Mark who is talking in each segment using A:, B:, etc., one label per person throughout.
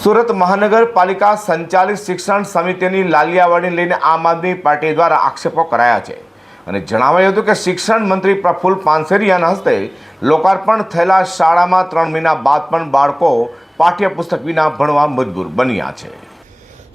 A: સુરત મહાનગરપાલિકા સંચાલિત શિક્ષણ સમિતિની લાલિયાવાડી લઈને આમ આદમી પાર્ટી દ્વારા આક્ષેપો કરાયા છે. અને જણાવાયું હતું કે શિક્ષણ મંત્રી પ્રફુલ્લ પાનસેરિયાના હસ્તે લોકાર્પણ થયેલા શાળામાં ત્રણ મહિના બાદ પણ બાળકો પાઠ્યપુસ્તક વિના ભણવા મજબૂર બન્યા છે.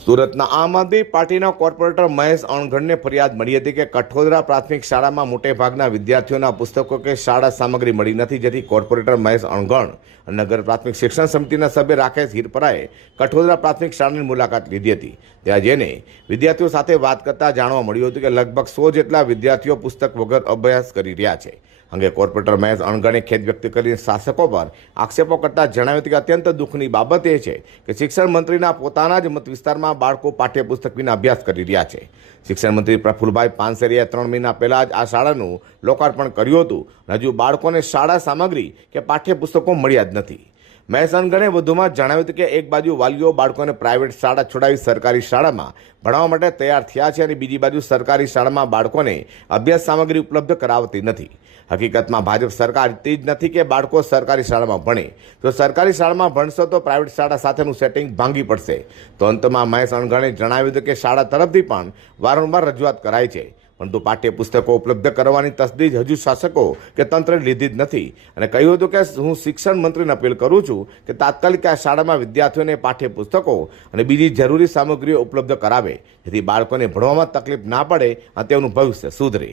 A: સુરતના આમ આદમી પાર્ટીના કોર્પોરેટર મહેશ અણઘડને ફરિયાદ મળી હતી કે કઠોદરા પ્રાથમિક શાળામાં મોટેભાગના વિદ્યાર્થીઓના પુસ્તકો કે શાળા સામગ્રી મળી નથી, જેથી કોર્પોરેટર મહેશ અણઘણ નગર પ્રાથમિક શિક્ષણ સમિતિના સભ્ય રાકેશ હિરપરાએ કઠોદરા પ્રાથમિક શાળાની મુલાકાત લીધી હતી. ત્યાં જેને વિદ્યાર્થીઓ સાથે વાત કરતા જાણવા મળ્યું હતું કે લગભગ સો જેટલા વિદ્યાર્થીઓ પુસ્તક વગર અભ્યાસ કરી રહ્યા છે. અંગે કોર્પોરેટર મહેશ અણગણે ખેદ વ્યક્ત કરીને શાસકો પર આક્ષેપો કરતા જણાવ્યું હતું કે અત્યંત દુઃખની બાબત એ છે કે શિક્ષણ મંત્રીના પોતાના જ મત વિસ્તારમાં બાળકો પાઠ્યપુસ્તક વિના અભ્યાસ કરી રહ્યા છે. શિક્ષણ મંત્રી પ્રફુલભાઈ પાનસેરિયાએ ત્રણ મહિના પહેલાં જ આ શાળાનું લોકાર્પણ કર્યું હતું હજુ બાળકોને શાળા સામગ્રી કે પાઠ્યપુસ્તકો મળ્યા જ નથી. મહેશ વધુમાં જણાવ્યું હતું કે એક બાજુ વાલીઓ બાળકોને પ્રાઇવેટ શાળા છોડાવી સરકારી શાળામાં ભણવા માટે તૈયાર થયા છે અને બીજી બાજુ સરકારી શાળામાં બાળકોને અભ્યાસ સામગ્રી ઉપલબ્ધ કરાવતી નથી. હકીકતમાં ભાજપ સરકાર તે જ નથી કે બાળકો સરકારી શાળામાં ભણે. જો સરકારી શાળામાં ભણશો તો પ્રાઇવેટ શાળા સાથેનું સેટિંગ ભાંગી પડશે. તો અંતમાં મહેશ અણગણે જણાવ્યું હતું કે શાળા તરફથી પણ વારંવાર રજૂઆત કરાય છે. પરંતુ પાઠ્યપુસ્તકો ઉપલબ્ધ કરવાની તસદીજ હજુ શાસકો કે તંત્રે લીધી જ નથી. અને કહ્યું હતું કે હું શિક્ષણ મંત્રીને અપીલ કરું છું કે તાત્કાલિક આ શાળામાં વિદ્યાર્થીઓને પાઠ્યપુસ્તકો અને બીજી જરૂરી સામગ્રીઓ ઉપલબ્ધ કરાવે, જેથી બાળકોને ભણવામાં તકલીફ ના પડે અને તેનું ભવિષ્ય સુધરે.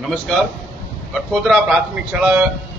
B: નમસ્કાર. કઠોદરા પ્રાથમિક શાળા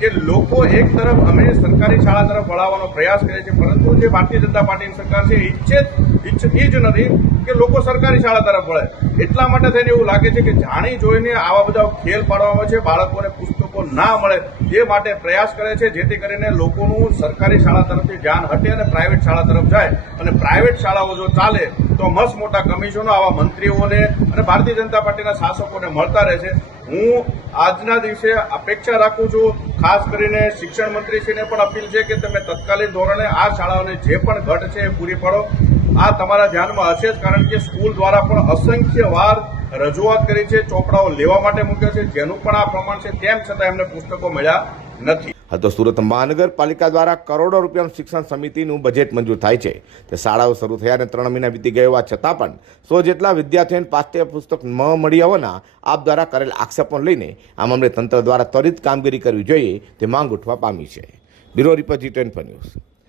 B: કે લોકો એક તરફ અમે સરકારી શાળા તરફ વળાવવાનો પ્રયાસ કરે છે, પરંતુ જે ભારતીય જનતા પાર્ટીની સરકાર છે, એ ઈચ્છે એ જ નથી કે લોકો સરકારી શાળા તરફ વળે. એટલા માટે થઈને એવું લાગે છે કે જાણી જોઈને આવા બધા ખેલ પાડવામાં છે, બાળકોને પુસ્તકો ના મળે, એ માટે પ્રયાસ કરે છે, જેથી કરીને લોકોનું સરકારી શાળા તરફથી ધ્યાન હટે અને પ્રાઇવેટ શાળા તરફ જાય. અને પ્રાઇવેટ શાળાઓ જો ચાલે, તો મસ્ત મોટા કમિશનો આવા મંત્રીઓને અને ભારતીય જનતા પાર્ટીના શાસકોને મળતા રહે છે હું આજના દિવસે અપેક્ષા રાખું છું ખાસ કરીને શિક્ષણ મંત્રીશ્રીને પણ અપીલ છે કે તમે તત્કાલીન ધોરણે આ શાળાઓને જે પણ ઘટ છે એ પૂરી પાડો. આ તમારા ધ્યાનમાં હશે જ, કારણ કે સ્કૂલ દ્વારા પણ અસંખ્ય વાર રજૂઆત કરી છે, ચોપડાઓ લેવા માટે મૂક્યા છે, જેનું પણ આ પ્રમાણ છે, તેમ છતાં એમને પુસ્તકો મળ્યા નથી.
A: હા, તો સુરત મહાનગરપાલિકા દ્વારા કરોડો રૂપિયાનું શિક્ષણ સમિતિનું બજેટ મંજૂર થાય છે. તે શાળાઓ શરૂ થયા અને ત્રણ મહિના વીતી ગયા હોવા છતાં પણ સો જેટલા વિદ્યાર્થીઓને પાઠ્ય પુસ્તક ન મળી આવવાના આપ દ્વારા કરેલ આક્ષેપો લઈને આ મામલે તંત્ર દ્વારા ત્વરિત કામગીરી કરવી જોઈએ તે માંગ ઉઠવા પામી છે. Bureau report G ten news.